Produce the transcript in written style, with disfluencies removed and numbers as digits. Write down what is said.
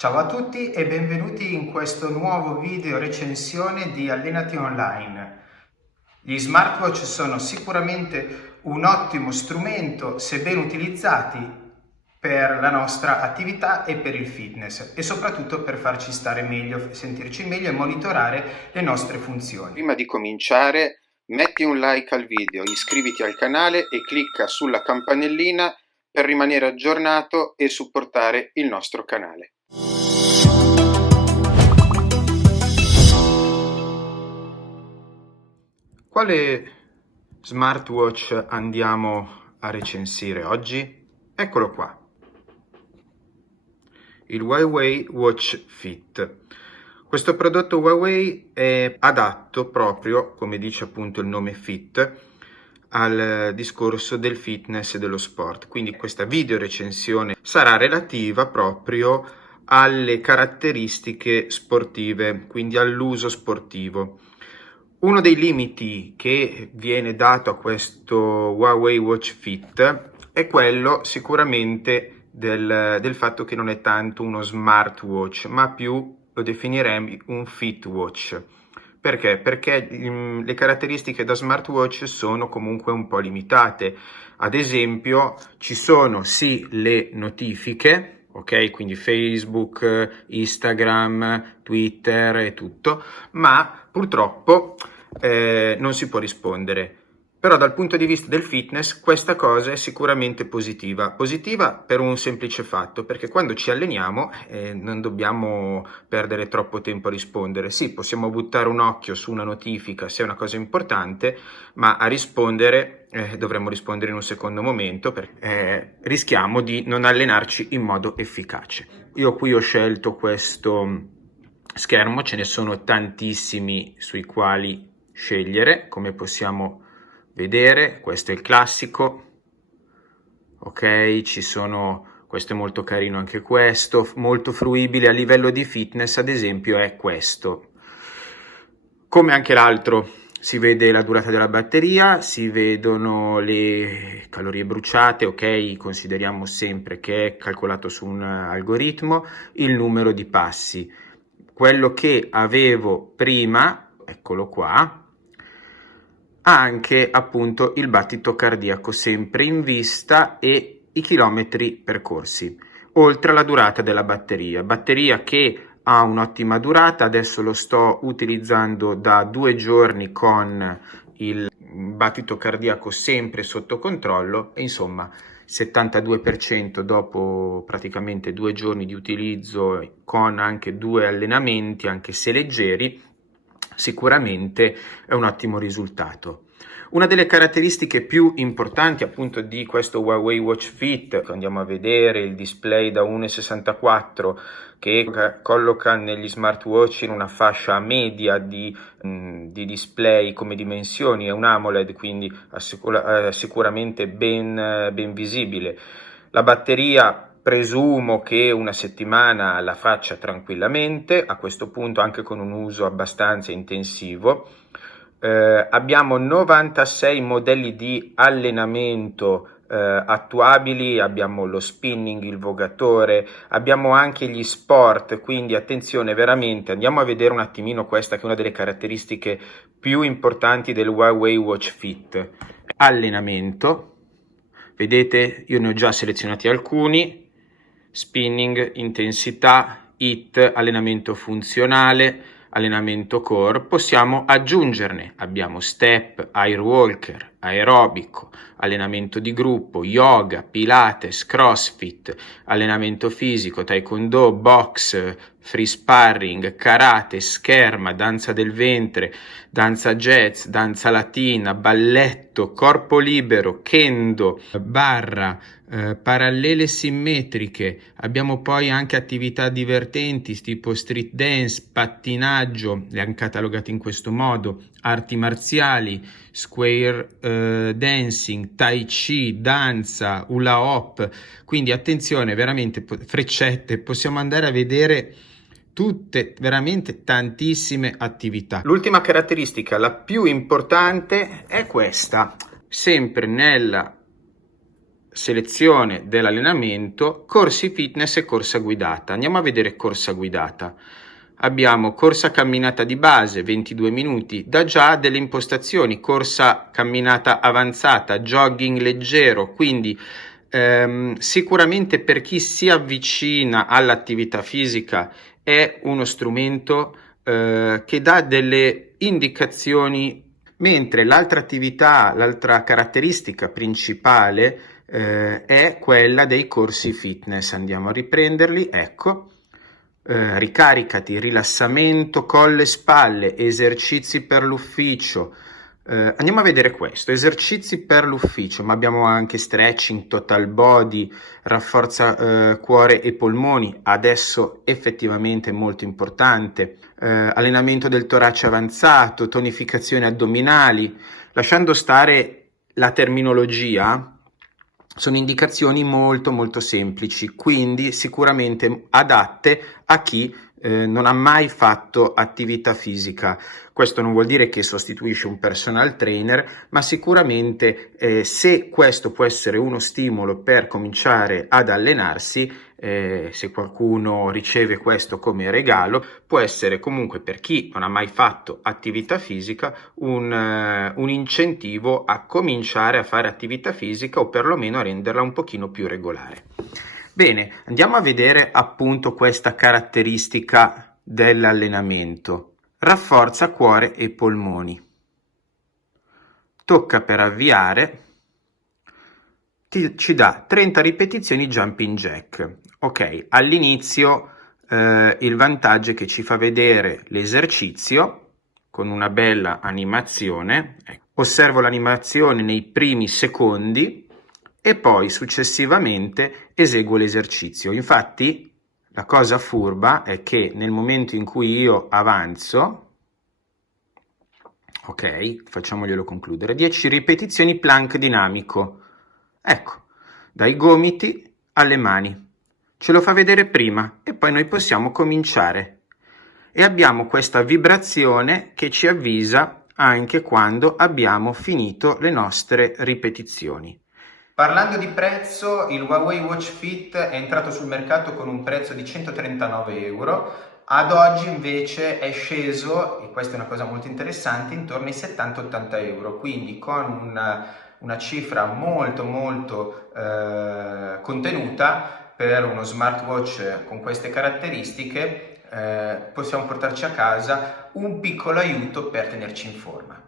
Ciao a tutti e benvenuti in questo nuovo video recensione di Allenati Online. Gli smartwatch sono sicuramente un ottimo strumento se ben utilizzati per la nostra attività e per il fitness e soprattutto per farci stare meglio, sentirci meglio e monitorare le nostre funzioni. Prima di cominciare, metti un like al video, iscriviti al canale e clicca sulla campanellina per rimanere aggiornato e supportare il nostro canale. Quale smartwatch andiamo a recensire oggi? Eccolo qua. Il Huawei Watch Fit. Questo prodotto Huawei è adatto proprio, come dice appunto il nome Fit, al discorso del fitness e dello sport. Quindi questa video recensione sarà relativa proprio alle caratteristiche sportive, quindi all'uso sportivo. Uno dei limiti che viene dato a questo Huawei Watch Fit è quello sicuramente del fatto che non è tanto uno smartwatch, ma più lo definirei un fitwatch. Perché? Perché le caratteristiche da smartwatch sono comunque un po' limitate. Ad esempio, ci sono sì le notifiche, ok? Quindi Facebook, Instagram, Twitter e tutto, ma purtroppo non si può rispondere. Però dal punto di vista del fitness questa cosa è sicuramente positiva. Positiva per un semplice fatto, perché quando ci alleniamo non dobbiamo perdere troppo tempo a rispondere. Sì, possiamo buttare un occhio su una notifica se è una cosa importante, ma a rispondere dovremmo rispondere in un secondo momento perché rischiamo di non allenarci in modo efficace. Io qui ho scelto questo schermo, ce ne sono tantissimi sui quali scegliere, come possiamo vedere. Questo è il classico, ok, questo è molto carino anche questo, molto fruibile a livello di fitness, ad esempio è questo. Come anche l'altro, si vede la durata della batteria, si vedono le calorie bruciate, ok, consideriamo sempre che è calcolato su un algoritmo, il numero di passi. Quello che avevo prima, eccolo qua, ha anche appunto il battito cardiaco sempre in vista e i chilometri percorsi, oltre alla durata della batteria che ha un'ottima durata. Adesso lo sto utilizzando da 2 giorni con il battito cardiaco sempre sotto controllo, e insomma 72% dopo praticamente 2 giorni di utilizzo con anche 2 allenamenti, anche se leggeri, sicuramente è un ottimo risultato. Una delle caratteristiche più importanti appunto di questo Huawei Watch Fit, andiamo a vedere il display da 1,64 che colloca negli smartwatch in una fascia media di display come dimensioni, è un AMOLED, quindi sicuramente ben visibile. La batteria presumo che una settimana la faccia tranquillamente, a questo punto anche con un uso abbastanza intensivo. Abbiamo 96 modelli di allenamento attuabili, abbiamo lo spinning, il vogatore, abbiamo anche gli sport, quindi attenzione veramente, andiamo a vedere un attimino questa che è una delle caratteristiche più importanti del Huawei Watch Fit. Allenamento, vedete io ne ho già selezionati alcuni: spinning, intensità, HIIT, allenamento funzionale, allenamento core. Possiamo aggiungerne, abbiamo step, air walker, aerobico, allenamento di gruppo, yoga, pilates, crossfit, allenamento fisico, taekwondo, box, free sparring, karate, scherma, danza del ventre, danza jazz, danza latina, balletto, corpo libero, kendo, barra, parallele simmetriche. Abbiamo poi anche attività divertenti tipo street dance, pattinaggio, le hanno catalogate in questo modo, arti marziali, square dancing, tai chi, danza, hula hop. Quindi attenzione, veramente freccette, possiamo andare a vedere tutte, veramente tantissime attività. L'ultima caratteristica, la più importante, è questa, sempre nella selezione dell'allenamento, corsi fitness e corsa guidata. Andiamo a vedere corsa guidata. Abbiamo corsa camminata di base, 22 minuti, dà già delle impostazioni, corsa camminata avanzata, jogging leggero, quindi sicuramente per chi si avvicina all'attività fisica è uno strumento che dà delle indicazioni, mentre l'altra caratteristica principale è quella dei corsi fitness. Andiamo a riprenderli, ecco. Ricaricati, rilassamento, colle, spalle, esercizi per l'ufficio. Andiamo a vedere questo, esercizi per l'ufficio, ma abbiamo anche stretching, total body, rafforza cuore e polmoni, adesso effettivamente molto importante, allenamento del torace avanzato, tonificazione addominali, lasciando stare la terminologia. Sono indicazioni molto semplici, quindi sicuramente adatte a chi non ha mai fatto attività fisica. Questo non vuol dire che sostituisce un personal trainer, ma sicuramente se questo può essere uno stimolo per cominciare ad allenarsi, se qualcuno riceve questo come regalo, può essere comunque per chi non ha mai fatto attività fisica un incentivo a cominciare a fare attività fisica o perlomeno a renderla un pochino più regolare. Bene, andiamo a vedere appunto questa caratteristica dell'allenamento. Rafforza cuore e polmoni. Tocca per avviare. Ci dà 30 ripetizioni jumping jack. Ok, all'inizio il vantaggio è che ci fa vedere l'esercizio con una bella animazione. Osservo l'animazione nei primi secondi e poi successivamente eseguo l'esercizio. Infatti la cosa furba è che nel momento in cui io avanzo, ok, facciamoglielo concludere, 10 ripetizioni plank dinamico. Ecco, dai gomiti alle mani. Ce lo fa vedere prima e poi noi possiamo cominciare. E abbiamo questa vibrazione che ci avvisa anche quando abbiamo finito le nostre ripetizioni. Parlando di prezzo, il Huawei Watch Fit è entrato sul mercato con un prezzo di 139 euro. Ad oggi invece è sceso, e questa è una cosa molto interessante, intorno ai 70-80 euro, quindi con una cifra molto contenuta per uno smartwatch con queste caratteristiche. Possiamo portarci a casa un piccolo aiuto per tenerci in forma.